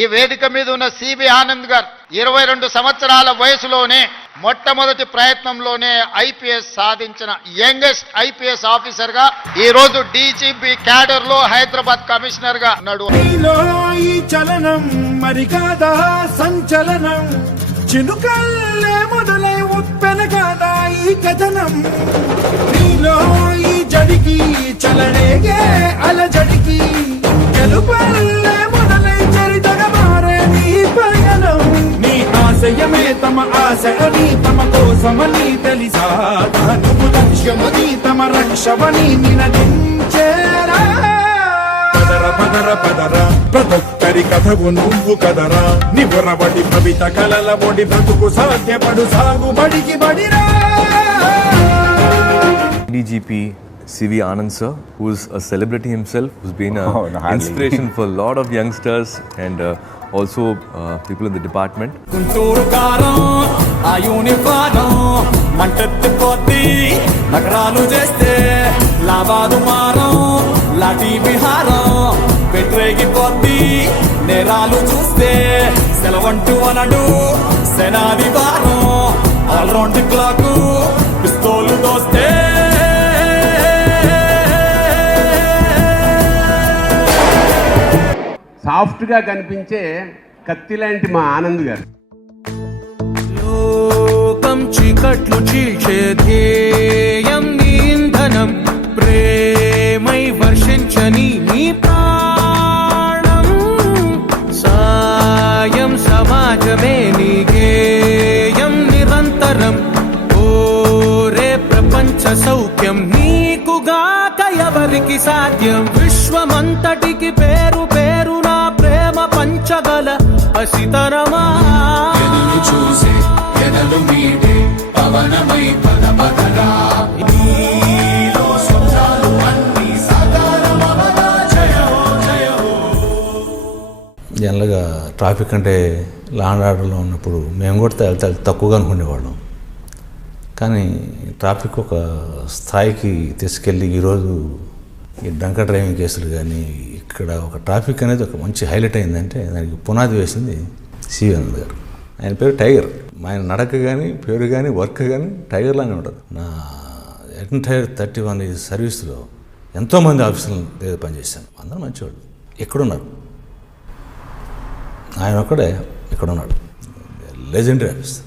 ఈ వేదిక మీద ఉన్న సివి ఆనంద్ గారు 22 సంవత్సరాల వయసులోనే మొట్టమొదటి ప్రయత్నంలోనే ఐపీఎస్ సాధించిన యంగెస్ట్ ఐపీఎస్ ఆఫీసర్ గా ఈ రోజు డీజీపీ క్యాడర్ లో హైదరాబాద్ కమిషనర్ గా ఉన్నాడు. ఈ చలనం మరి కాదా సంచలనం, చినుకల్లే మొదలై ఉప్పెన కాదా ఈ కథనం, నీలో ఈ జడికి చలనేగే అలజడికి గెలుపల్లే మొదలై చరితగా మారే నీ పయనం, నీ ఆశయమే తమ ఆశ అని తమ కోసమని తెలిసా, నువ్వు లక్ష్యమని తమ రక్షమని నినదించేరా. పదర పదర ప్రతొక్కరి కథవు నువ్వు కదరా, నివరబడి భవిత కలల బొడి బ్రతుకు సాధ్యపడు సాగుబడికి బడిరా. DGP CV Anand sir, who's a celebrity himself, who's been an inspiration for a lot of youngsters and also people in the department. Guntur కారం ఆ యూనిఫారం మంటెత్తి పోతి నగరాలు చేస్తే లాభాలు మారం లాఠీ విహారం పెట్టేగిపోద్ది నేరాలు చూస్తే సెలవంటూ అనడు సెనాది వారం ఆల్రౌండ్ క్లాక్ పిస్తోలు దోస్తే సాఫ్ట్గా కనిపించే కత్తి లాంటి మా ఆనంద్ గారు. లోకం చీకట్లు చీల్చే ధ్యేయం నీ ఇంధనం, ప్రేమై వర్షించని నీ ప్రాణం, సాయం సమాజమే నీ గేయం నిరంతరం, ఓరే ప్రపంచ సౌఖ్యం నీకుగాక ఎవరికి సాధ్యం, విశ్వమంతటికి పేరు పేరు నా ప్రేమ పంచగల పసితరమా, చూసే ఎదలు మీడే పవనమై పద పదరా, నీలో స్వప్నాలు అన్ని సాకారమవదా జయో జయో. జనరల్గా ట్రాఫిక్ అంటే లా అండ్ ఆర్డర్లో ఉన్నప్పుడు మేము కూడా తక్కువగా అనుకునేవాళ్ళం, కానీ ట్రాఫిక్ ఒక స్థాయికి తీసుకెళ్ళి ఈరోజు ఈ డ్రంక్ డ్రైవింగ్ కేసులు కానీ ఇక్కడ ఒక ట్రాఫిక్ అనేది ఒక మంచి హైలైట్ అయిందంటే దానికి పునాది వేసింది సివి ఆనంద్ గారు. ఆయన పేరు టైగర్, ఆయన నడక కానీ పేరు కానీ వర్క్ కానీ టైగర్లానే ఉంటుంది. నా ఎంటైర్ 31 ఈ సర్వీస్లో ఎంతోమంది ఆఫీసుల దగ్గర పనిచేశాను, అందరూ మంచివాళ్ళు. ఎక్కడున్నారు ఆయన ఒక్కడే ఎక్కడున్నాడు, లెజెండరీ ఆఫీసర్.